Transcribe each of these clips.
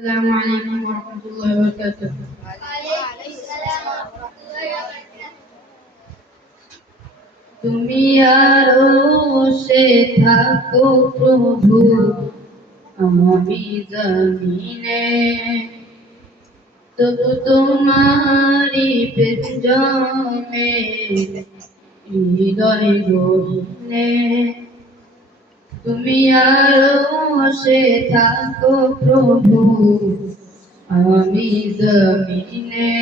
السلام عليكم ورحمة الله وبركاته. তুমি আরশে থাকো প্রভু, আমি জমিনে, তবু তোমারি প্রেম জমে হৃদয় গহীনে। তুমি আরশে থাকো প্রভু, আমি জমিনে,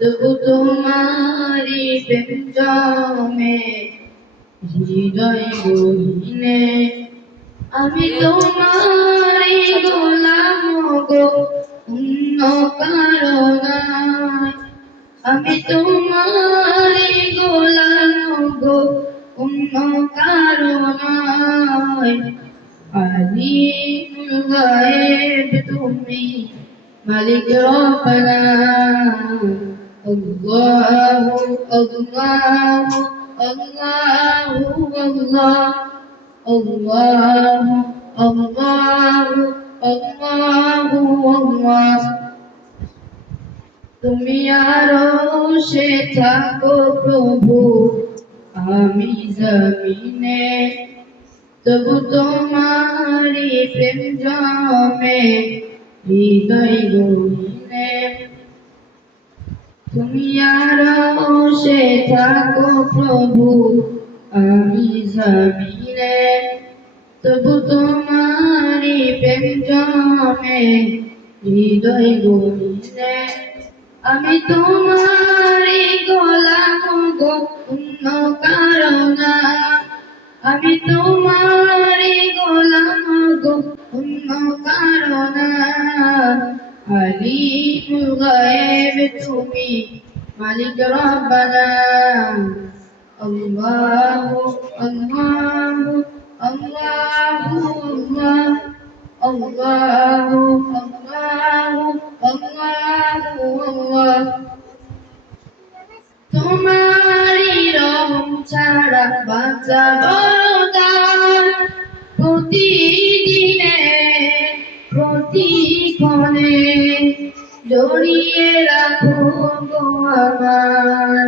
তবু তোমারি প্রেম জমে হৃদয় গহীনে। আমি তোমারি গোলাম গো, অন্য কারো নয়। আমি তোমারি গোলাম গো, অন্য কারো নয়। আলিমুল গায়েব তুমি, মালিক রব্বানা। আল্লাহু আল্লাহু আল্লাহু আল্লাহ, আল্লাহু আল্লাহু আল্লাহু আল্লাহ। তুমি আরশে থাকো প্রভু, আমি জমিনে, তবু তোমারি প্রেম জমে হৃদয় গহীনে। তুমি আরশে থাকো প্রভু, আমি জমিনে, তবু তোমারি প্রেম জমে হৃদয় গহীনে। আমি তোমারি গোলাম গো, অন্য কারো না। আমি তোমারি গোলাম গো, অন্য কারো না। আলিমুল গায়েব তুমি, মালিক রব্বানা। আল্লাহু আল্লাহু আল্লাহু আল্লাহ, আল্লাহু আল্লাহু আল্লাহু আল্লাহ। তোমারি রহম ছাড়া বাঁচা বরদান, প্রতিদিনে প্রতিক্ষণে জড়িয়ে রাখো গো আমার।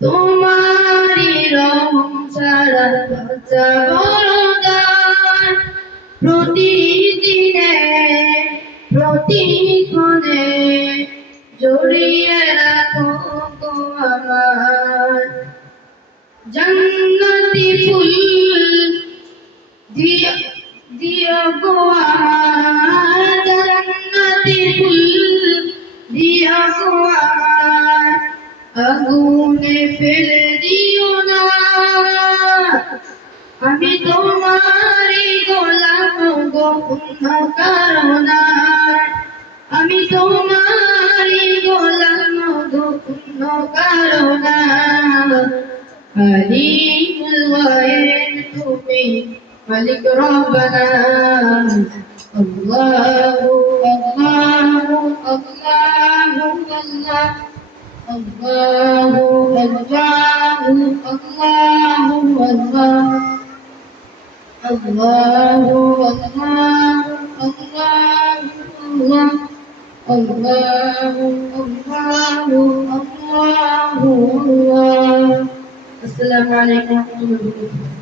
তোমারি রহম ছাড়া বাঁচা বরদান, প্রতিদিনে প্রতিক্ষণে জড়িয়ে রাখো গো আমার। জান্নাতি ফুল দিও দিও গো আমার, জান্নাতি ফুল দিও গো আমার। আগুনে ফেলে দিও না, আমি তোমারি গোলাম গো, অন্য কারো না। আমি তোমারি গোলাম গো, অন্য কারো না। আলিমুল গায়েব তুমি, মালিক রব্বানা। আল্লাহু আল্লাহু আল্লাহু আল্লাহ, আল্লাহু আল্লাহু আল্লাহু আল্লাহ, আল্লাহু আল্লাহু আল্লাহু আল্লাহ, আল্লাহু আল্লাহু আল্লাহু আল্লাহ। আসসালামু আলাইকুম ওয়া রাহমাতুল্লাহি ওয়া বারাকাতুহু।